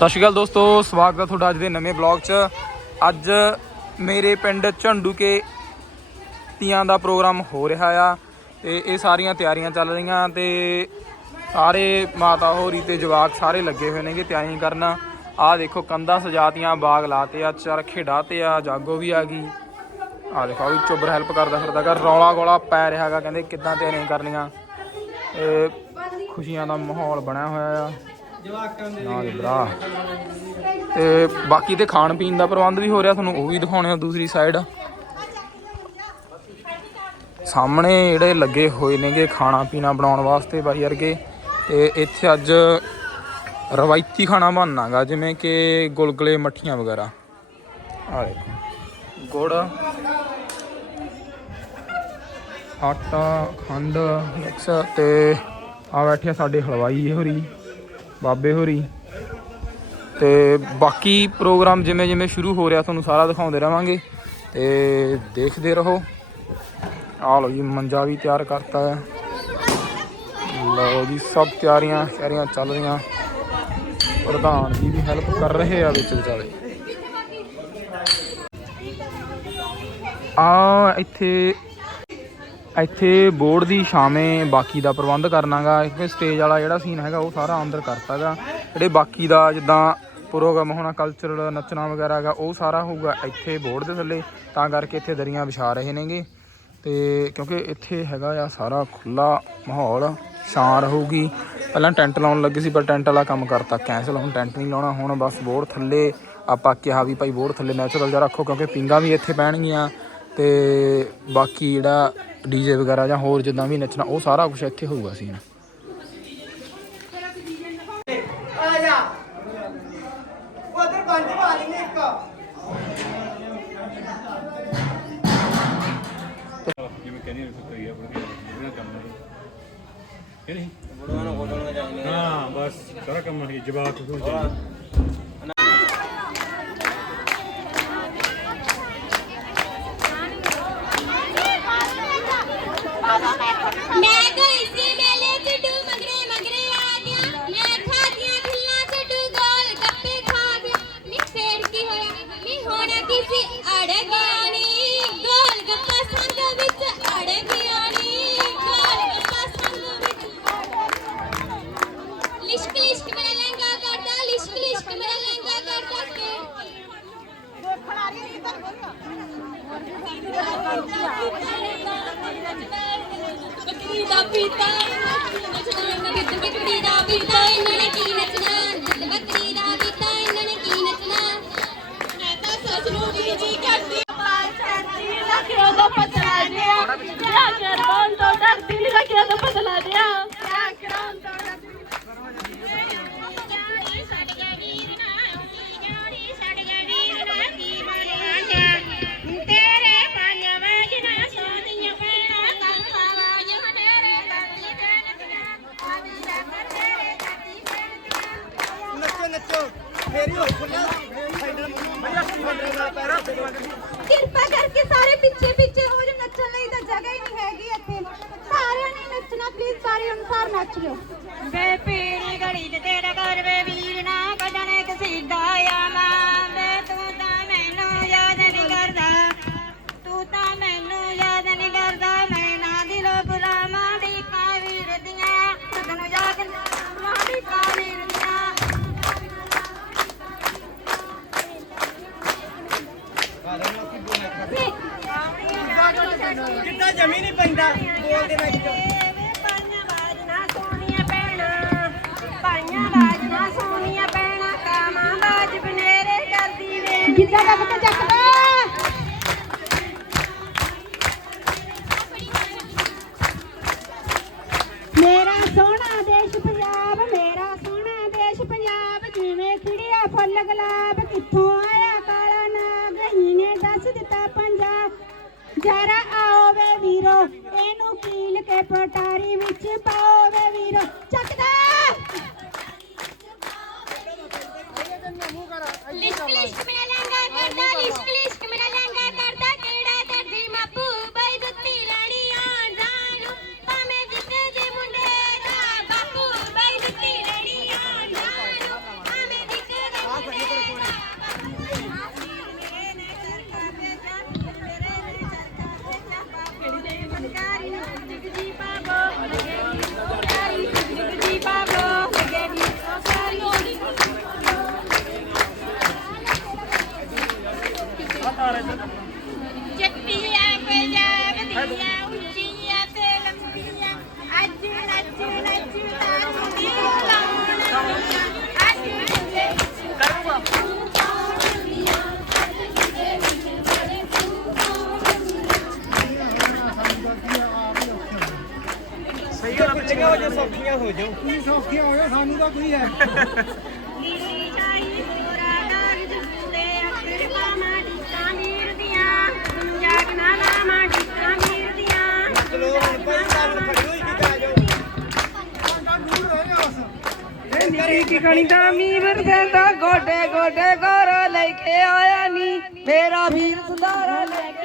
ਸਤਿ ਸ਼੍ਰੀ ਅਕਾਲ ਦੋਸਤੋ, ਸਵਾਗਤ ਹੈ ਤੁਹਾਡਾ ਅੱਜ ਦੇ ਨਵੇਂ ਬਲੌਗ 'ਚ। ਅੱਜ ਮੇਰੇ ਪਿੰਡ ਝੰਡੂ ਕੇ ਤੀਆਂ ਦਾ ਪ੍ਰੋਗਰਾਮ ਹੋ ਰਿਹਾ ਆ ਤੇ ਇਹ ਸਾਰੀਆਂ ਤਿਆਰੀਆਂ ਚੱਲ ਰਹੀਆਂ ਤੇ ਸਾਰੇ ਮਾਤਾ ਹੋਰੀ ਤੇ ਜਵਾਕ ਸਾਰੇ ਲੱਗੇ ਹੋਏ ਨੇਗੇ ਤਿਆਰੀਆਂ ਕਰਨ। ਆਹ ਦੇਖੋ, ਕੰਧਾਂ ਸਜਾਤੀਆਂ, ਬਾਗ ਲਾਤੇ ਆ, ਚਾਰ ਚਰਖੇ 'ਤੇ ਆ, ਜਾਗੋ ਵੀ ਆ ਗਈ। ਆਹ ਦੇਖੋ, ਆਹ ਵੀ ਚੁੱਬਰ ਹੈਲਪ ਕਰਦਾ ਫਿਰਦਾ ਗਾ ਰੌਲਾ ਗੋਲਾ ਪੈ ਰਿਹਾਗਾ ਕਹਿੰਦੇ ਕਿੱਦਾਂ ਤਿਆਰੀਆਂ ਕਰਨੀਆਂ। ਇਹ ਖੁਸ਼ੀਆਂ ਦਾ ਮਾਹੌਲ ਬਣਿਆ ਹੋਇਆ ਆ। ਨਾ ਜੀ ਤੇ ਬਾਕੀ ਤੇ ਖਾਣ ਪੀਣ ਦਾ ਪ੍ਰਬੰਧ ਵੀ ਹੋ ਰਿਹਾ, ਤੁਹਾਨੂੰ ਉਹ ਵੀ ਦਿਖਾਉਣੇ ਆ ਦੂਸਰੀ ਸਾਈਡ ਸਾਹਮਣੇ ਜਿਹੜੇ ਲੱਗੇ ਹੋਏ ਨੇਗੇ ਖਾਣਾ ਪੀਣਾ ਬਣਾਉਣ ਵਾਸਤੇ ਬਾਈ ਵਰਗੇ, ਤੇ ਇੱਥੇ ਅੱਜ ਰਵਾਇਤੀ ਖਾਣਾ ਬਣਨਾਗਾ, ਜਿਵੇਂ ਕਿ ਗੁਲਗੁਲੇ, ਮੱਠੀਆਂ ਵਗੈਰਾ। ਆ ਦੇਖੋ। ਗੁੜ, ਆਟਾ, ਖੰਡ, ਮਿਕਸ, ਤੇ ਆ ਬੈਠੇ ਆ ਸਾਡੇ ਹਲਵਾਈ ਹੋਰੀ। ਬਾਬੇ ਹੋਰੀ। ਤੇ ਬਾਕੀ ਪ੍ਰੋਗਰਾਮ ਜਿਵੇਂ ਜਿਵੇਂ ਸ਼ੁਰੂ ਹੋ ਰਿਹਾ, ਤੁਹਾਨੂੰ ਸਾਰਾ ਦਿਖਾਉਂਦੇ ਰਵਾਂਗੇ। ਤੇ ਦੇਖਦੇ ਰਹੋ। ਆ ਲਓ ਜੀ, ਮੰਜਾ ਵੀ ਤਿਆਰ ਕਰਤਾ ਹੈ। ਲਓ ਜੀ, ਸਭ ਤਿਆਰੀਆਂ ਤਿਆਰੀਆਂ ਚੱਲ ਰਹੀਆਂ। ਪ੍ਰਧਾਨ ਜੀ ਵੀ ਹੈਲਪ ਕਰ ਰਹੇ ਆ ਵਿੱਚ ਵਿਚਾਲੇ। ਆ ਇੱਥੇ ਇੱਥੇ ਬੋਰਡ ਦੀ ਛਾਵੇਂ ਬਾਕੀ ਦਾ ਪ੍ਰਬੰਧ ਕਰਨਾਗਾ। ਇੱਕ ਸਟੇਜ ਵਾਲਾ ਜਿਹੜਾ ਸੀਨ ਹੈਗਾ, ਉਹ ਸਾਰਾ ਅੰਦਰ ਕਰਤਾਗਾ। ਜਿਹੜੇ ਬਾਕੀ ਦਾ ਜਿੱਦਾਂ ਪ੍ਰੋਗਰਾਮ ਹੋਣਾ ਕਲਚਰਲ ਨੱਚਣਾ ਵਗੈਰਾ ਹੈਗਾ, ਉਹ ਸਾਰਾ ਹੋਊਗਾ ਇੱਥੇ ਬੋਰਡ ਦੇ ਥੱਲੇ। ਤਾਂ ਕਰਕੇ ਇੱਥੇ ਦਰੀਆਂ ਵਿਛਾ ਰਹੇ ਨੇਗੇ। ਤੇ ਕਿਉਂਕਿ ਇੱਥੇ ਹੈਗਾ ਆ ਸਾਰਾ ਖੁੱਲਾ ਮਾਹੌਲ ਛਾਂ ਰਹੂਗੀ। ਪਹਿਲਾਂ ਟੈਂਟ ਲਾਉਣ ਲੱਗੇ ਸੀ, ਪਰ ਟੈਂਟ ਵਾਲਾ ਕੰਮ ਕਰਤਾ ਕੈਂਸਲ ਹੁਣ ਟੈਂਟ ਨਹੀਂ ਲਾਉਣਾ। ਹੁਣ ਬਸ ਬੋਰਡ ਥੱਲੇ, ਆਪਾਂ ਕਿਹਾ ਵੀ ਭਾਈ ਬੋਰਡ ਥੱਲੇ ਨੈਚੁਰਲ ਜਿਹਾ ਰੱਖੋ, ਕਿਉਂਕਿ ਪਿੰਗਾ ਵੀ ਇੱਥੇ ਪੈਣਗੀਆਂ। ਤੇ ਬਾਕੀ ਜਿਹੜਾ ਡੀਜੇ ਵਗੈਰਾ ਜਾਂ ਹੋਰ ਜਿੱਦਾਂ ਵੀ ਨੱਚਣਾ ਉਹ ਸਾਰਾ ਕੁਝ ਇੱਥੇ ਹੋਊਗਾ ਸੀਨ ਉਧਰ ਬੰਦ ਵਾਲੀ ਨੇ ਇੱਕ। ਜਿਵੇਂ ਕਹਿੰਦੀ ਨੇ ਕਰੀ ਆ ਬੜੀ ਵਧੀਆ ਕੰਮ ਹੈ ਕਿ ਨਹੀਂ? ਬੜਵਾਂ ਨੂੰ ਕੋਟਣਾ ਚਾਹੀਦਾ ਹਾਂ ਬਸ। ਸਾਰਾ ਕੰਮ ਹੈ ਜਵਾਬ ਹੋ ਮੈਂ ਗਈ ਬੱਕਰੀ ਦਾ ਪੀਤਾ ਇਹਨਾਂ ਨੇ ਕੀ ਨੱਚਣਾ? ਗਿੱਧ ਬੱਕਰੀ ਦਾ ਪੀਤਾ ਇਹਨਾਂ ਨੇ ਕੀ ਨੱਚਣਾ? ਮੈਂ ਤਾਂ ਸੱਚ ਨੂੰ ਵੀ ਜੀ ਕਰਦੀ ਪਾਲ ਚੰਦੀ ਲੱਖਿਓ ਦਾ ਪਤਲਾ ਜਿਆ เลย ਪਿੱਛੇ ਹੋ ਜਾ ਸੌਖੀਆਂ ਹੋ ਜਾਓ। ਤੁਸੀਂ ਸੌਖੀਆਂ ਹੋ ਜਾਓ ਸਾਨੂੰ ਤਾਂ ਕੋਈ ਹੈ ਦਰਦ ਦੇ ਅੱਖਰ ਪਾਵਾਂ ਢੀਕਾਂ ਵੀਰ ਦੀਆਂ ਜਾਗਣਾ ਲਾਵਾਂ ਢੀਕਾਂ ਵੀਰ ਦੀਆਂ ਚਲੋ ਹੁਣ ਭਾਈ ਗੱਲ ਫੜੀ ਹੋਈ ਕਿ ਆ ਜਾਓ। ਨਿੱਕੀ ਕੀ ਕਣੀ ਦਾ ਗੋਡੇ ਗੋਡੇ ਗੋਰ ਲੈ ਕੇ ਆਇਆ ਨੀ। ਮੇਰਾ ਵੀਰ ਸੁਧਾਰਾ ਲੈ ਕੇ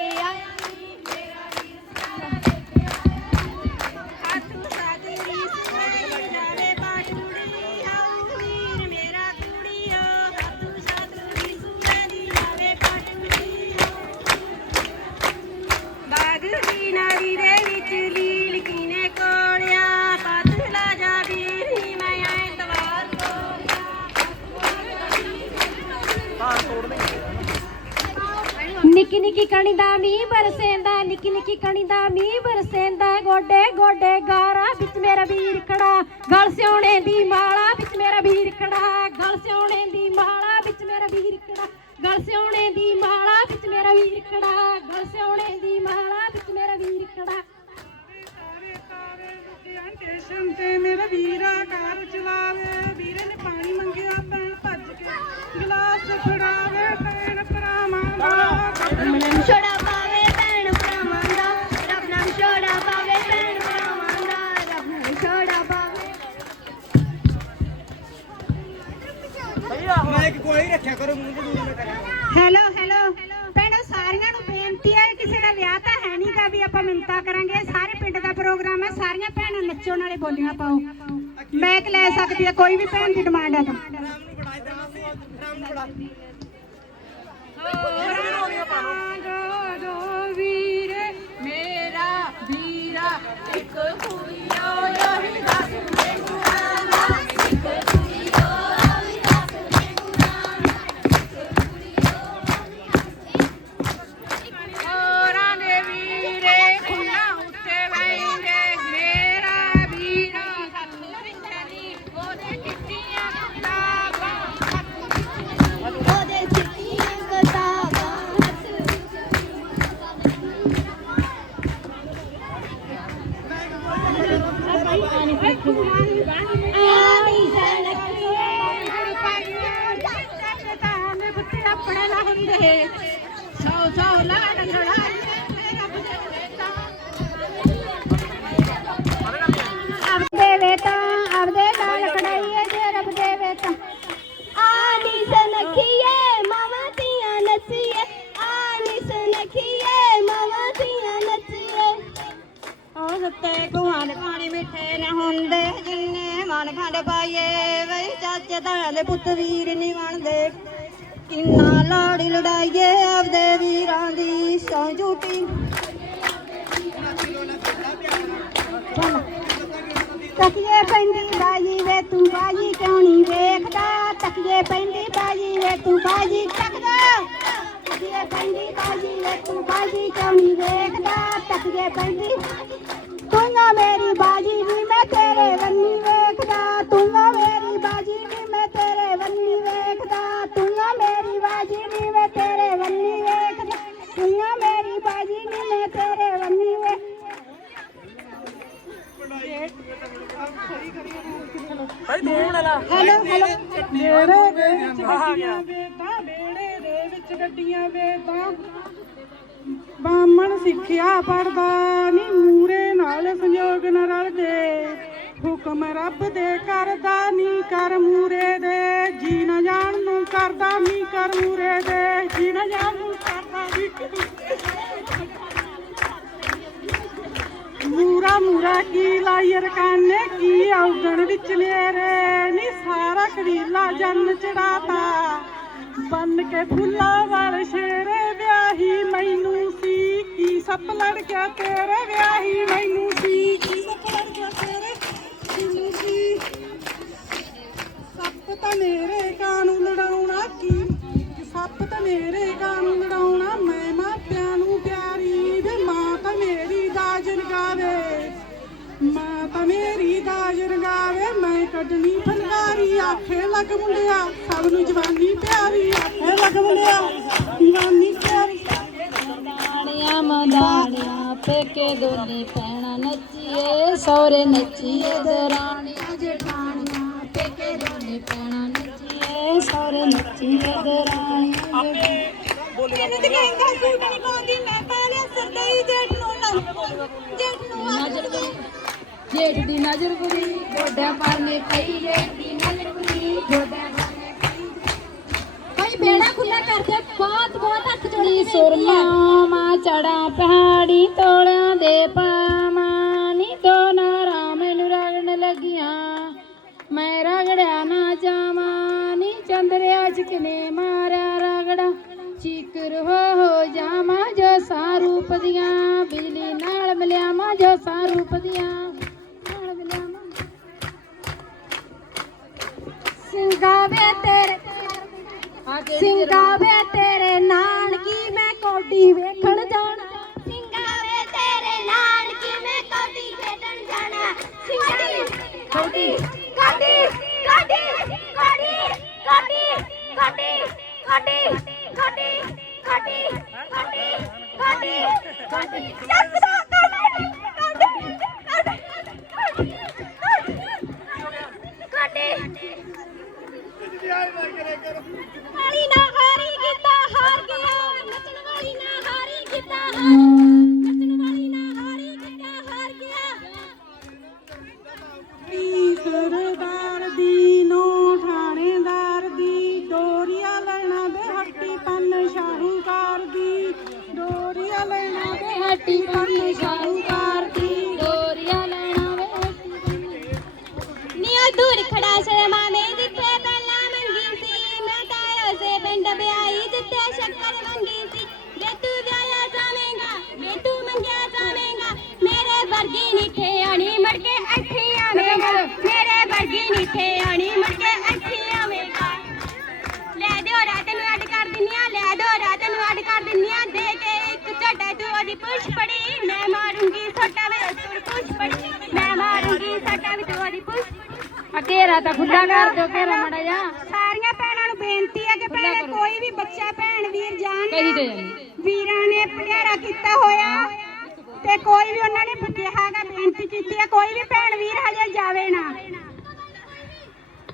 ਨਾਰੀ ਦੇ ਵਿੱਚ ਲੀਲ ਕੀਨੇ ਕੋੜਿਆ ਪਤਲਾ ਜਾ ਵੀਰ ਹੀ ਮੈਂ ਐਤਵਾਰ ਨਿੱਕੀ ਨਿੱਕੀ ਕਣੀ ਦਾ ਮੀਂਹ ਬਰਸੇਂਦਾ, ਨਿੱਕੀ ਨਿੱਕੀ ਕਣੀ ਦਾ ਮੀਂਹ ਬਰਸੇਂਦਾ, ਗੋਡੇ ਗੋਡੇ ਗਾਰਾ ਵਿੱਚ ਮੇਰਾ ਵੀਰ ਖੜਾ, ਗਲ ਸਿਉਣੇ ਦੀ ਮਾਲਾ ਵਿੱਚ ਮੇਰਾ ਵੀਰ ਖੜਾ, ਗਲ ਸਿਉਣੇ ਦੀ ਮਾਲਾ ਵਿੱਚ ਮੇਰਾ ਵੀਰ ਖੜਾ। ਗਲ ਸਿਉਣੇ ਦੀ ਮਾਲਾ ਵਿੱਚ ਮੇਰਾ ਵੀਰ ਖੜਾ ਗਲ ਸਿਉਣੇ ਦੀ ਮਾਲਾ ਵਿੱਚ ਮੇਰਾ ਵੀਰ ਖੜਾ। ਸਟੇਸ਼ਨ ਤੇ ਮੇਰਾ ਵੀਰਾ ਕਾਰ ਚਲਾਵੇ। ਵੀਰੇ ਨੇ ਪਾਣੀ ਮੰਗਿਆ ਪੈਣ ਭੱਜ ਕੇ ਗਲਾਸ ਫੜਾਵੇ। ਪੈਣ ਭਰਾਵਾਂ ਦਾ ਛੋੜਾ ਪਾਵੇ ਰੱਖਿਆ ਕਰੋ ਮੂੰਹ ਤੇ ਦੂਰ ਨਾ ਕਰਾਂ ਹੈਲੋ ਹੈਲੋ ਭੈਣੋ ਸਾਰਿਆਂ ਨੂੰ ਬੇਨਤੀ ਹੈ ਕਿਸੇ ਦਾ ਵਿਆਹ ਤਾਂ ਹੈ ਨਹੀਂਗਾ ਵੀ ਆਪਾਂ ਮਿੰਤਾ ਕਰਾਂਗੇ। ਸਾਰੇ ਪਿੰਡ ਦਾ ਪ੍ਰੋਗਰਾਮ ਹੈ ਸਾਰੀਆਂ ਭੈਣਾਂ ਨੱਚੋ ਨਾਲੇ ਬੋਲੀਆਂ ਪਾਓ। ਮੈਕ ਲੈ ਸਕਦੀ ਹੈ ਕੋਈ ਵੀ ਭੈਣ ਦੀ ਡਿਮਾਂਡ ਹੈ ਤਾਂ। ਰਾਮ ਨੂੰ ਬੜਾ ਇਦਾਂ ਰਾਮ ਨੂੰ ਬੜਾ ਜੋ ਜੋ ਵੀਰੇ ਮੇਰਾ ਵੀਰਾ ਇੱਕ ਕੁੜੀਓ 我的也挺 ਵੀਰ ਨਹੀਂ ਕਿੰਨਾ ਲਾੜੀ ਲੜਾਈਏ ਆਪਦੇ ਵੀਰਾਂ ਦੀ ਸੌ ਝੂਟੀ ਤਕੀਏ ਪੈਂਦੀ ਬਾਜੀ ਵੇ ਤੂੰ ਬਾਜੀ ਕਿਉਂ ਨਹੀਂ ਵੇਖਦਾ? ਤਕੀਏ ਪੈਂਦੀ ਬਾਜੀ ਵੇ ਤੂੰ ਬਾਜੀ ਤੱਕਦਾ ਤਕੀਏ ਪੈਂਦੀ ਬਾਜੀ ਵੇ ਤੂੰ ਬਾਜੀ ਕਿਉਂ ਨਹੀਂ ਵੇਖਦਾ? ਤਕੀਏ ਪੈਂਦੀ ਤੂੰ ਨਾ ਮੇਰੀ ਬਾਜੀ ਵੀ ਮੈਂ ਤੇਰੇ ਵੰਨੀ ਵੇਖਦਾ। ਤੂੰ ਨਾ ਮੇਰੀ ਤੇਰੇ ਵੰਨੀ ਵੇਖਦਾ ਤੂੰ ਨਾ ਮੇਰੀ ਬਾਜੀ ਨੀ ਮੈਂ ਤੇਰੇ ਵੰਨੀ ਵੇਖਦਾ ਤੂੰ ਨਾ ਮੇਰੀ ਬਾਜੀ ਨੀ ਮੈਂ ਤੇਰੇ ਵੰਨੀ ਵੇਖ ਹੈਲੋ ਹੈਲੋ। ਮੇਰੇ ਦੇ ਵਿੱਚ ਗੱਡੀਆਂ ਵੇਤਾਂ ਬੇੜੇ ਦੇ ਵਿੱਚ ਗੱਡੀਆਂ ਵੇਤਾਂ ਬਾਮਣ ਸਿੱਖਿਆ ਪੜਦਾ ਨੀ ਮੂਰੇ ਨਾਲ ਸੰਯੋਗ ਨ ਰਲਦੇ ਹੁਕਮ ਰੱਬ ਦੇ ਕਰਦਾ ਨੀ ਕਰ ਮੂਰੇ ਦੇ। ਜੀ ਨਾ ਜਾਣ ਨੂੰ ਕਰਦਾ ਨੀ ਕਰ ਮੂਰੇ ਦੇ। ਜੀ ਨਾ ਜਾਣ ਨੂੰ ਕਰਦਾ ਨੀ ਮੂਰਾ ਮੂਰਾ ਕੀ ਲਾਈ ਰਕਾਨੇ ਕੀ ਔਗਣ ਵਿੱਚ ਨੇਰੇ। ਨੀ ਸਾਰਾ ਕਬੀਲਾ ਜੰਨ ਚੜਾਤਾ। ਬੰਨ ਕੇ ਫੁੱਲਾਂ ਵਾਲੇ ਸ਼ੇਰੇ, ਵਿਆਹੀ ਮੈਨੂੰ ਸੀ। ਕੀ ਸੱਪ ਲੜ ਗਿਆ ਤੇਰੇ, ਵਿਆਹੀ ਮੈਨੂੰ ਸੀ। ਕੀ ਜ਼ਿੰਦਗੀ ਸੱਪ ਨੂੰ ਲੜਾਉਣਾ ਮਾਂ ਪਿਆਰੀ ਮੇਰੀ ਦਾਜਨ ਗਾਵੇ ਮੈਂ ਕੱਢਣੀ ਫਨਕਾਰੀ ਆਖੇ ਲੱਗ ਮੁੰਡਿਆ, ਸਭ ਨੂੰ ਜਵਾਨੀ ਪਿਆਰੀ ਲੱਗ ਮੁੰਡਿਆ। ਜਵਾਨੀ ਪਿਆਰੀ ਮਦਾੜਿਆ ਮਦਾੜਿਆ ਪੇਕੇ ਦੋਨੇ ਪੈਣਾ ਨੱਚੀਏ ਸੌਰੇ ਨੱਚੀਏ ਦਰਾਣੀਆਂ ਜਠਾਣੀਆਂ। ਪੇਕੇ ਦੋਨੇ ਪੈਣਾ ਨੱਚੀਏ ਸੌਰੇ ਨੱਚੀਏ ਦਰਾਣੀਆਂ ਇਹਨੂੰ ਤੇ ਕਹਿੰਦਾ ਸੂਟ ਨਹੀਂ ਪਾਉਂਦੀ ਮੈਂ ਪਾ ਲਿਆ ਸਰਦਾਈ ਜੇਠ ਨੂੰ ਨਾ। ਜੇਠ ਨੂੰ ਨਜ਼ਰ ਬੁਰੀ ਜੇਠ ਦੀ ਨਜ਼ਰ ਬੁਰੀ ਗੋਡਿਆਂ ਪਰਨੇ ਪਈ ਜੇਠ ਦੀ ਨਜ਼ਰ ਬੁਰੀ ਗੋਡਿਆਂ ਪਰਨੇ ਪਈ ਭਾਈ ਬੇੜਾ ਖੁੱਲਾ ਕਰਕੇ ਬਹੁਤ ਬਹੁਤ ਹੱਥ ਜੋੜੀ ਸੁਰਮਾ ਮਾ ਚੜਾ ਪਹਾੜੀ ਤੋੜਾਂ ਦੇ ਪਾ 大力 ਘੇਰਾ ਤਾਂ ਖੁੱਲਾ ਕਰ ਦਿਓ ਘੇਰਾ ਮੜਾ ਜਾ ਸਾਰੀਆਂ ਭੈਣਾਂ ਨੂੰ ਬੇਨਤੀ ਹੈ ਕਿ ਭੈਣੇ ਕੋਈ ਵੀ ਬੱਚਾ ਭੈਣ ਵੀਰ ਜਾਣ ਕਹੀ ਤੇ ਜਾਂਦੀ। ਵੀਰਾਂ ਨੇ ਭੰਡਾਰਾ ਕੀਤਾ ਹੋਇਆ ਤੇ ਕੋਈ ਵੀ ਉਹਨਾਂ ਨੇ ਕਿਹਾ ਗਾ ਬੇਨਤੀ ਕੀਤੀ ਹੈ ਕੋਈ ਵੀ ਭੈਣ ਵੀਰ ਹਜੇ ਜਾਵੇ ਨਾ।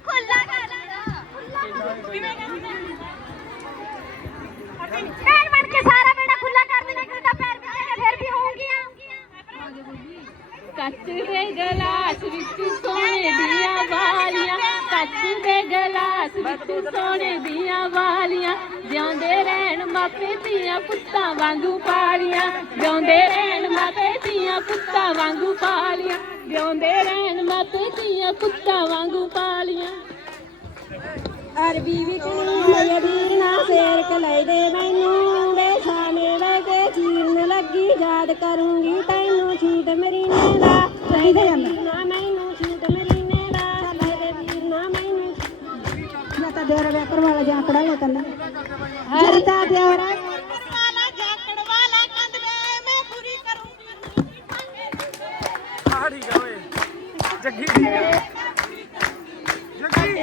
ਖੁੱਲਾ ਕਰ ਭੈਣ ਬਣ ਕੇ ਸਾਰਾ ਬੇੜਾ ਖੁੱਲਾ ਕਰ ਦੇਣਾ ਕਿ ਤਾਂ ਪੈਰ ਵਿੱਚ ਫਿਰ ਵੀ ਹੋਊਗੀਆਂ। ਕੱਚ ਦੇ ਗਲਾਸ ਵਿੱਚ ਸੋਨੇ ਦੀਆਂ ਵਾਲੀਆਂ, ਕੱਚ ਦੇ ਗਲਾਸ ਵਿੱਚ ਸੋਨੇ ਦੀਆਂ ਵਾਲੀਆਂ, ਜਿਉਂਦੇ ਰਹਿਣ ਮਾਪੇ ਧੀਆਂ ਪੁੱਤਾਂ ਵਾਂਗੂ ਪਾਲੀਆਂ, ਜਿਉਂਦੇ ਰਹਿਣ ਮਾਪੇ ਧੀਆਂ ਪੁੱਤਾਂ ਵਾਂਗੂ ਪਾਲੀਆਂ, ਜਿਉਂਦੇ ਰਹਿਣ ਮਾਪੇ ਧੀਆਂ ਪੁੱਤਾਂ ਵਾਂਗੂ ਪਾਲੀਆਂ। ਅਰਬੀ ਵਿੱਚ ਮੇਰੇ ਵੀਰ ਨਾ ਫੇਰ ਕਲਾਈ ਦੇ ਮੈਨੂੰ ਲੱਗੀ ਯਾਦ ਕਰੂੰਗੀ ਤੈਨੂੰ ਛੀਟ ਮਰੀਨੇ ਦਾ ਚਾਹੀਦਾ ਨਾ ਮੈਨੂੰ ਛੀਟ ਮਰੀਨੇ ਦਾ ਮੇਰੇ ਵੀਰ ਨਾ ਮੈਨੂੰ ਮੈਂ ਤਾਂ ਦੇਰ ਵੇ ਵਾਲਾ ਜਾਂਕੜਾ ਲੈ ਤੰਨਾ। ਹਰਦਾ ਦੇਵਰਾ ਕਰੂੰਗੀ।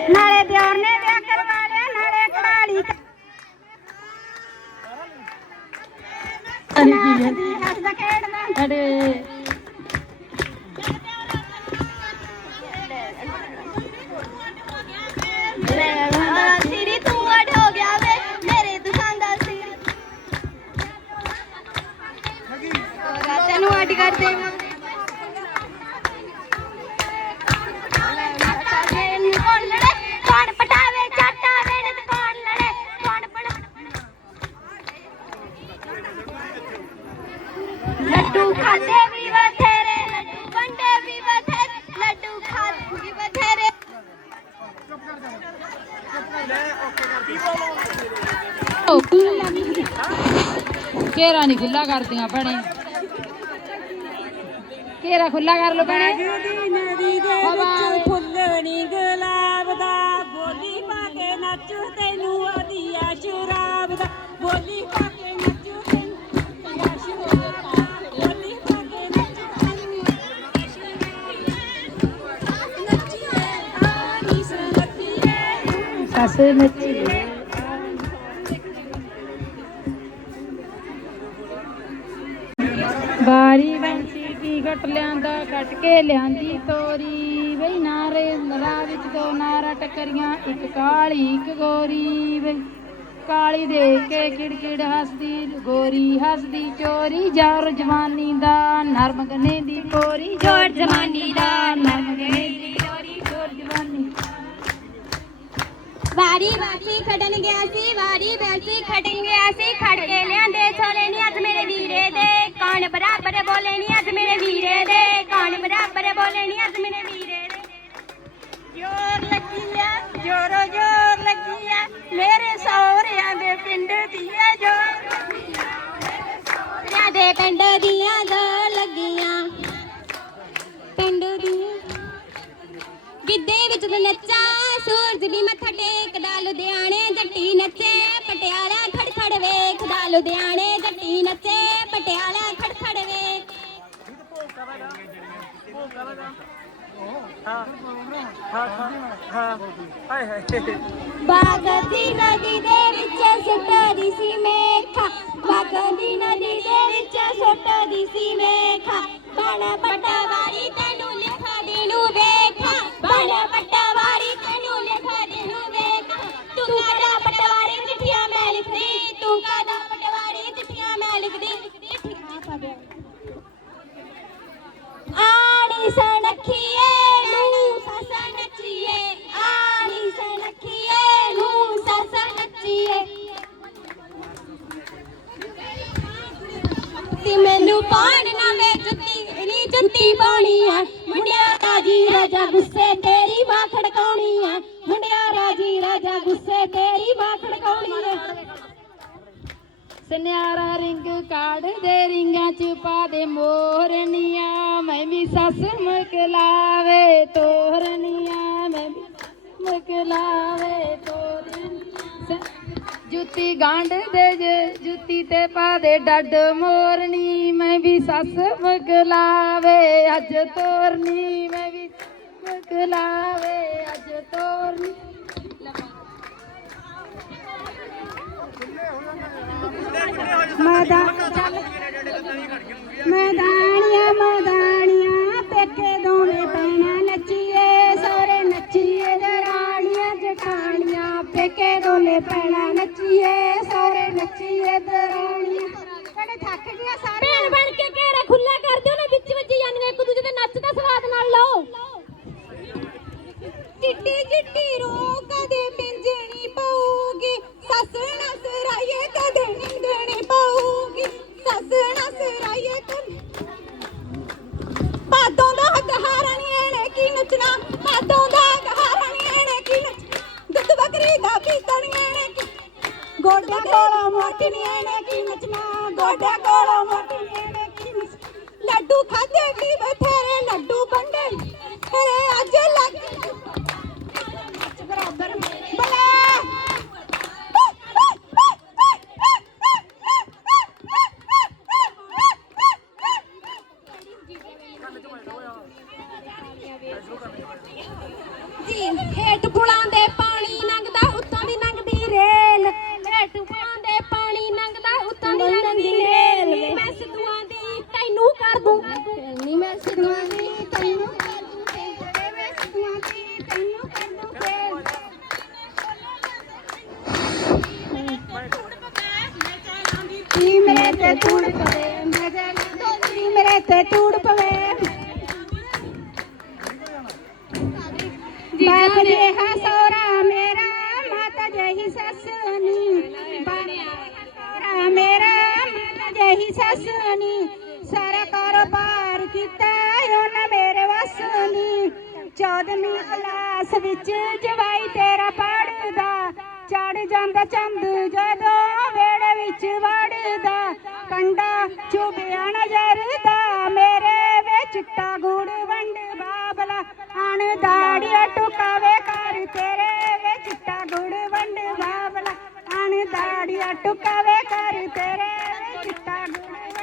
ਨਾਲੇ ਦਿਓਰ ਨੇ ਵਿਆਹ ਕਰਵਾ ਅਰੇ ਕੀ ਹੈ ਹੱਸਦਾ ਖੇਡਣਾ ਅਰੇ। ਕਰਦੇ ਨਹੀਂ ਖੁੱਲਾ ਕਰਦੀਆਂ ਭੈਣੇ। ਘੇਰਾ ਖੁੱਲਾ ਕਰ ਲੋ ਭੈਣੇ। ਦੀ ਨਦੀ ਦੇ ਵਿੱਚ ਫੁੱਲ ਨੀ ਗੁਲਾਬ ਦਾ ਬੋਲੀ ਪਾ ਕੇ ਨੱਚੂ ਤੈਨੂੰ ਆਦੀਆ ਸ਼ਰਾਬ ਦਾ। ਬੋਲੀ ਪਾ ਕੇ ਨੱਚੂ ਤੈਨੂੰ ਆਦੀਆ ਸ਼ਰਾਬ ਦਾ। ਬੋਲੀ ਪਾ ਕੇ ਨੱਚੂ ਤੈਨੂੰ ਨੱਚੀਏ ਆਨੀ ਸੰਗਤੀਏ ਬਾਰੀ ਬੰਸੀ ਕੀ ਘਟ ਤੋਰੀ। ਬਈ ਨਾਰੇ ਨਰਾ ਵਿੱਚ ਦੋ ਨਾਰਾ ਟੱਕਰੀਆਂ, ਇੱਕ ਕਾਲੀ, ਇੱਕ ਗੋਰੀ। ਬਈ ਕਾਲੀ ਦੇਖ ਕੇ ਕਿੜਕਿੜ ਹੱਸਦੀ, ਗੋਰੀ ਹੱਸਦੀ, ਚੋਰੀ। ਜੋਰ ਜਵਾਨੀ ਦਾ, ਨਰਮ ਗਨੇ ਦੀ ਪੋਰੀ। ਜੋਰ ਜਵਾਨੀ ਦਾ ਵਾਰੀ ਬਾਸੀ ਖੜਨ ਗਿਆ ਸੀ ਖੜ ਕੇ ਲਿਆਂਦੇ ਛੋਲੇ ਨੀ ਅੱਜ ਮੇਰੇ ਵੀਰੇ ਦੇ। ਕੌਣ ਬਰਾਬਰ ਬੋਲੇ ਨੀ ਅੱਜ ਮੇਰੇ ਵੀਰੇ ਦੇ? ਕੌਣ ਬਰਾਬਰ ਬੋਲੇ ਨੀ ਅੱਜ ਮੇਰੇ ਵੀਰੇ ਦੇ? ਜੋਰ ਲੱਗੀ ਆ ਜੋਰੋ ਜੋਰ ਲੱਗੀ ਆ ਮੇਰੇ ਸਹੁਰਿਆਂ ਦੇ ਪਿੰਡ ਦੀ ਆ ਜੋਰ ਸਹੁਰਿਆਂ ਦੇ ਪਿੰਡ ਦੀਆਂ ਦੋ ਲੱਗੀਆਂ। ਪਿੰਡ ਦੀਆਂ ਗਿੱਧੇ ਵਿੱਚ ਨੱਚਾ। ਸੂਰਜ ਵੀ ਮੱਥਾ ਟੇਕਦਾ ਲੁਧਿਆਣੇ ਜੱਟੀ ਨੱਚੇ, ਪਟਿਆਲਾ ਖੜਖੜ ਵੇਖਦਾ ਲੁਧਿਆਣੇ ਜੱਟੀ ਨੱਚੇ, ਪਟਿਆਲਾ ਖੜਖੜ ਵੇਖ। ਬਾਗਦੀ ਨਦੀ ਦੇ ਵਿੱਚ ਸੁੱਟਦੀ ਸੀ ਮੇਖਾ ਬਾਗਦੀ ਨਦੀ ਦੇ ਵਿੱਚ ਸੁੱਟਦੀ ਸੀ ਮੇਖਾ। ਬਣ ਪਟਵਾਰੀ ਤੈਨੂੰ ਜੁੱਤੀ ਆ। ਮੁੰਡਿਆ ਰਾਜੀ, ਰਾਜਾ ਗੁੱਸੇ, ਤੇਰੀ ਮਾਂ ਖੜਕਾਉਣੀ ਆ। ਮੁੰਡਿਆ ਰਾਜੀ, ਰਾਜਾ ਗੁੱਸੇ, ਤੇਰੀ ਮਾਂ ਖੜਕਾਉਣੀ ਆ। ਸੁਨਿਆਰਾ ਰਿੰਗ ਕਾੜ ਦੇ ਰਿੰਗਾਂ ਚ ਪਾ ਦੇ ਮੋਰਨੀਆਂ, ਮੈਂ ਵੀ ਸੱਸ ਮਕਲਾਵੇ ਤੋਰਨੀਆਂ, ਮੈਂ ਵੀ ਮਕਲਾਵੇ ਤੋਰਨੀਆਂ। ਜੁੱਤੀ ਗਾਂਢ ਦੇ ਜ- ਜੁੱਤੀ ਤੇ ਪਾ ਦੇ ਡੱਡ ਮੋਰਨੀ, ਮੈਂ ਵੀ ਸੱਸ ਮਗਲਾਵੇ ਅੱਜ ਤੋਰਨੀ, ਮੈਂ ਵੀ ਮਕਲਾਵੇ ਅੱਜ ਤੋਰਨੀ। ਮਦਾ ਮਦਾਨੀਆਂ ਮਦਾਨੀਆਂ ਪੇਕੇ ਦੋਵੇਂ ਪੈਣਾ ਨੱਚੀਏ ਸੋਰੇ ਨੱਚੀਏ ਪੇਕੇ ਦੋਵੇਂ ਪੈਣਾ ਨੱਚੀਏ ਸੋਰੇ ਨੱਚੀਏ। ਚੌਦਵੀਂ ਕਲਾਸ ਵਿੱਚ ਜਵਾਈ ਤੇਰਾ ਪੜਦਾ। ਚੜ ਜਾਂਦਾ ਚੰਦ ਜਦੋਂ ਵੇੜੇ ਵਿੱਚ ਵੜਦਾ। ਕੰਡਾ ਚੁਬਿਆ ਨਜ਼ਰ ਦਾ, ਮੇਰੇ ਵਿੱਚ ਚਿੱਟਾ ਗੁੜ ਵੰਡ ਬਾਬਲਾ। ਅਣ ਦਾੜੀਆਂ ਟੁਕਾਵੇ ਕਰ, ਤੇਰੇ ਵਿੱਚ ਚਿੱਟਾ ਗੁੜ ਵੰਡ ਬਾਬਲਾ। ਅਣ ਦਾੜੀਆਂ ਟੁਕਾਵੇ ਕਰ, ਤੇਰੇ ਵਿੱਚ ਚਿੱਟਾ ਗੁੜ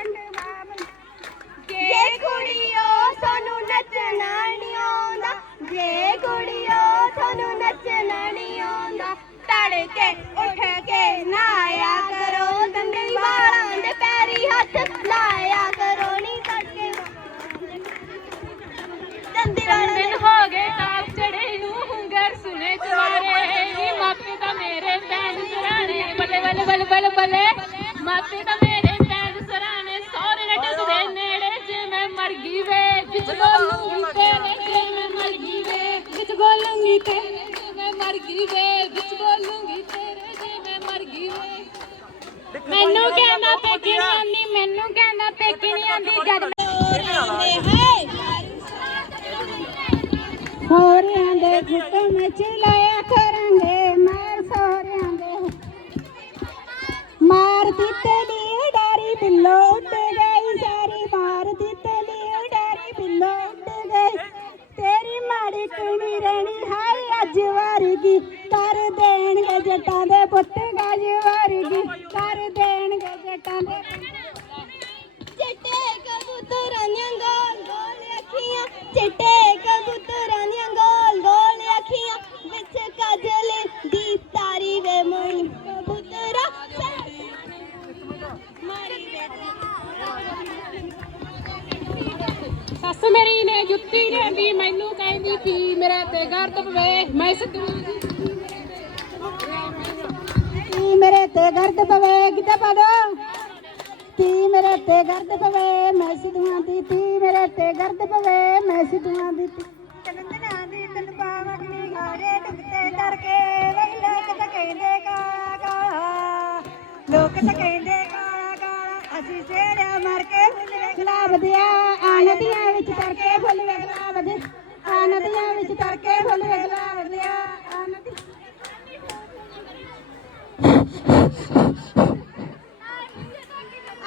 ਜੇ ਕੁੜੀਓ ਸਾਨੂੰ ਨੱਚਣਾ ਨਹੀਂ ਆਉਂਦਾ ਜੇ ਕੁੜੀਓ ਸਾਨੂੰ ਨੱਚਣਾ ਨਹੀਂ ਆਉਂਦਾ ਤਾਂ ਤੜਕੇ ਉੱਠ ਕੇ ਨਾਇਆ ਕਰੋ ਦੰਦੀ ਵਾਲਾਂ ਦੇ ਪੈਰੀ ਹੱਥ ਲਾਇਆ ਕਰੋ ਨੀ ਤੜਕੇ ਦੰਦੀ ਵਾਲਾਂ ਦਿਨ ਹੋ ਗਏ ਤਾਪ ਚੜੇ ਨੂੰ ਹੁੰਗਰ ਸੁਨੇ ਚਵਾਰੇ ਨੀ ਮਾਪੇ ਤਾਂ ਮੇਰੇ ਪੈਨ ਸਰਾਣੇ ਬੱਲੇ ਬੱਲੇ ਬੱਲੇ ਬੱਲੇ ਬੱਲੇ ਮਾਪੇ ਤਾਂ ਗਈ ਵੇ ਵਿੱਚ ਬੋਲੂੰਗੀ ਤੇਰੇ ਜੇ ਮੈਂ ਮਰ ਗਈ ਵੇ ਮੈਨੂੰ ਕਹਿੰਦਾ ਪੇਕੀ ਨਹੀਂ ਆਂਦੀ ਮੈਨੂੰ ਕਹਿੰਦਾ ਪੇਕੀ ਨਹੀਂ ਆਂਦੀ ਜਦ ਹੋਰਿਆਂ ਦੇ ਹੁਕਮ ਚਲਾਇਆ ਕਰਾਂਗੇ ਮਾਰ ਕਰ ਦੇਣਗੇ ਜੱਟਾਂ ਦੇ ਪੁੱਤ ਗਜ ਵਰਗੀ ਕਰ ਦੇਣਗੇ ਜੱਟਾਂ ਦੇ ਚਿੱਟੇ ਕਬੂਤਰਾਂ ਦੀਆਂ ਗੋਲ ਗੋਲ ਅੱਖੀਆਂ ਚਿੱਟੇ ਕਬੂਤਰਾਂ ਦੀਆਂ ਗੋਲ ਗੋਲ ਅੱਖੀਆਂ ਵਿੱਚ ਕਾਜਲ ਦੀ ਤਾਰੀ ਵੇ ਮੋਈ ਕਬੂਤਰਾ ਮਾਰੀ ਸੱਸ ਮੇਰੀ ਨੇ ਜੁੱਤੀ ਲੈਂਦੀ ਮੈਨੂੰ ਕਹਿੰਦੀ ਕੀ ਮੇਰੇ ਤੇ ਗਰਦ ਪਵੇ ਮੈਂ ਸਿੱਧੂ ਕੀ ਮੇਰੇ ਤੇ ਗਰਦ ਪਵੇ ਕਿਤੇ ਪਾ ਦੋ ਕੀ ਮੇਰੇ ਤੇ ਗਰਦ ਪਵੇ ਮੈਂ ਸਿੱਧੂਆਂ ਦੀ ਤੀ ਮੇਰੇ ਤੇ ਗਰਦ ਪਵੇ ਮੈਂ ਸਿੱਧੂਆਂ ਦੀ ਤੀ। ਚੰਦਨਾ ਦੀ ਤਨ ਪਾਵਨੀ ਘਾਰੇ ਡੁੱਬਤੇ ਤੜਕੇ ਵੇਖ ਲੋਕ ਤਾਂ ਕਹਿੰਦੇ ਕਾਲਾ ਕਾਲਾ ਲੋਕ ਤਾਂ ਕਹਿੰਦੇ ਕਾਲਾ ਕਾਲਾ ਅਸੀਂ ਸੇੜਿਆ ਮਰ ਕੇ ਫੁੱਲ ਗੁਲਾਬ ਦਿਆ ਆ ਨਦੀਆਂ ਵਿੱਚ ਫੁੱਲ ਗੁਲਾਬ ਦੇ। ਵਿੱਚ ਤੜਕੇ ਫੁੱਲ ਗੁਲਾਬ ਦਿਆ ਆ ਨਦੀ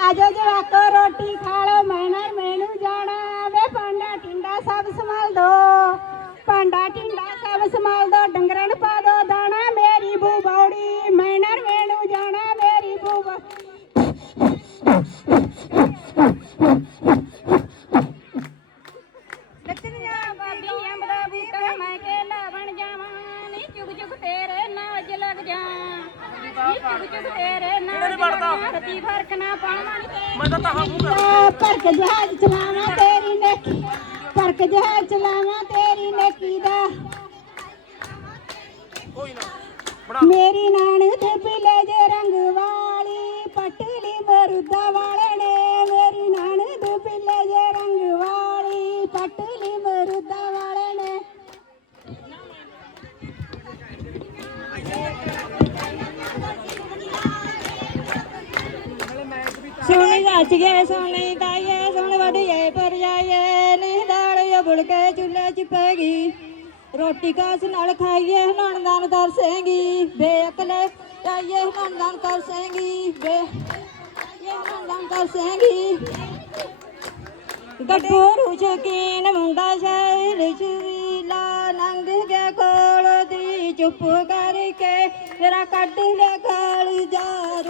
ਆਜੋ ਜਵਾਕੋ ਰੋਟੀ ਖਾ ਲੋ ਮੈਨਾਂ ਮੈਨੂੰ ਜਾਣਾ ਵੇ ਪਾਂਡਾ ਟਿੰਡਾ ਸਭ ਸੰਭਾਲ ਦੋ। ਭਾਂਡਾ ਟਿੰਡਾ ਮੈਂ ਤਾਂ ਤਾਹਾਂ ਪਰਕ ਜਹਾਜ਼ ਚਲਾਵਾਂ ਤੇਰੀ ਨੇਕੀ ਪਰਕ ਜਹਾਜ਼ ਚਲਾਵਾਂ ਤੇਰੀ ਨੇਕੀ ਦਾ। ਮੇਰੀ ਨਾਨ ਤੇ ਪੀਲੇ ਜੇ ਰੰਗ ਸੋਹਣੀ ਰੱਜ ਗਏ ਸੋਹਣੀ ਤਾਈਏ ਸੋਹਣ ਵਡੀਏ ਪਰ ਜਾਈਏ ਨਹੀਂ ਦਾਲ ਬੁੜ ਰੋਟੀ ਕਾਸ ਨਾਲ ਖਾਈਏ, ਨਣਦਾਨ ਤਰਸੇਂਗੀ ਬੇਅਕਲੇ ਜਾਈਏ ਨਣਦਾਨ ਤਰਸੇਂਗੀ ਬੇ ਇਹ ਨਣਦਾਨ ਤਰਸੇਂਗੀ ਗੱਭਰੂ ਸ਼ਕੀਨ ਮੁੰਡਾ ਸ਼ਹਿਰ ਚੁਰੀਲਾ ਲੰਘ ਗਿਆ ਕੋਲ ਦੀ ਚੁੱਪ ਕਰਕੇ। ਤੇਰਾ ਕੱਢ ਲੈ ਗਾਲ ਯਾਰ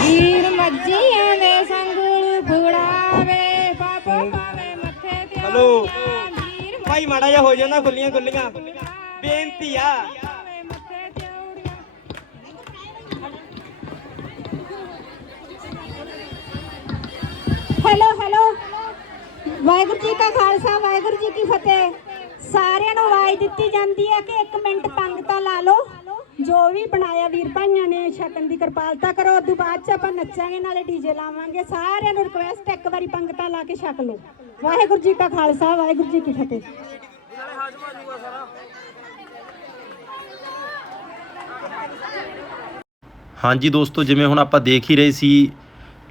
ਵੀਰ ਮੱਜੀਆਂ ਦੇ ਸੰਗਲ ਫੁੜਾਵੇ ਪਾਪ ਪਾਵੇ ਮੱਥੇ ਤੇ ਹਲੋ। ਭਾਈ ਮਾੜਾ ਜਿਹਾ ਹੋ ਜਾਂਦਾ ਖੁੱਲੀਆਂ ਖੁੱਲੀਆਂ। ਬੇਨਤੀ ਆ। Hello hello. ਵਾਹਿਗੁਰੂ ਜੀ ਕਾ ਖਾਲਸਾ ਵਾਹਿਗੁਰੂ ਜੀ ਕੀ ਫਤਿਹ। ਸਾਰਿਆਂ ਨੂੰ ਆਵਾਜ਼ ਦਿੱਤੀ ਜਾਂਦੀ ਹੈ ਕਿ 1 ਮਿੰਟ ਪੰਗਤਾ ਲਾ ਲਓ। ਜੋ ਵੀ ਬਣਾਇਆ ਵੀਰ ਭਾਈਆਂ ਨੇ, ਛਕਣ ਦੀ ਕਿਰਪਾਲਤਾ ਕਰੋ। ਉਦੋਂ ਬਾਅਦ ਚ ਆਪਾਂ ਨੱਚਾਂਗੇ, ਨਾਲੇ ਡੀਜੇ ਲਾਵਾਂਗੇ। ਸਾਰਿਆਂ ਨੂੰ ਰਿਕੁਐਸਟ ਇੱਕ ਵਾਰੀ ਪੰਗਤਾ ਲਾ ਕੇ ਛਕ ਲਓ। ਵਾਹਿਗੁਰੂ ਜੀ ਕਾ ਖਾਲਸਾ, ਵਾਹਿਗੁਰੂ ਜੀ ਕੀ ਫਤਿਹ। ਹਾਂਜੀ ਦੋਸਤੋ, ਜਿਵੇਂ ਹੁਣ ਆਪਾਂ ਦੇਖ ਹੀ ਰਹੇ ਸੀ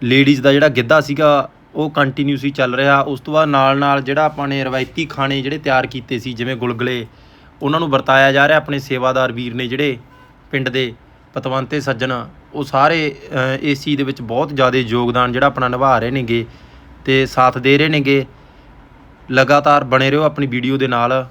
ਲੇਡੀਜ਼ ਦਾ ਜਿਹੜਾ ਗਿੱਧਾ ਸੀਗਾ, ਉਹ ਕੰਟੀਨਿਊ ਸੀ ਚੱਲ ਰਿਹਾ। ਉਸ ਤੋਂ ਬਾਅਦ ਨਾਲ ਨਾਲ ਜਿਹੜਾ ਆਪਾਂ ਨੇ ਰਵਾਇਤੀ ਖਾਣੇ ਜਿਹੜੇ ਤਿਆਰ ਕੀਤੇ ਸੀ, ਜਿਵੇਂ ਗੁਲਗੁਲੇ, ਉਹਨਾਂ ਨੂੰ ਵਰਤਾਇਆ ਜਾ ਰਿਹਾ। ਆਪਣੇ ਸੇਵਾਦਾਰ ਵੀਰ ਨੇ ਜਿਹੜੇ ਪਿੰਡ ਦੇ ਪਤਵੰਤੇ ਸੱਜਣ ਉਹ ਸਾਰੇ ਅ, ਚੀਜ਼ ਦੇ ਵਿੱਚ ਬਹੁਤ ਜ਼ਿਆਦਾ ਯੋਗਦਾਨ ਜਿਹੜਾ ਆਪਣਾ ਨਿਭਾ ਰਹੇ ਨੇਗੇ ਤੇ ਸਾਥ ਦੇ ਰਹੇ ਨੇਗੇ। ਲਗਾਤਾਰ ਬਣੇ ਰਹੋ ਆਪਣੀ ਵੀਡੀਓ ਦੇ ਨਾਲ।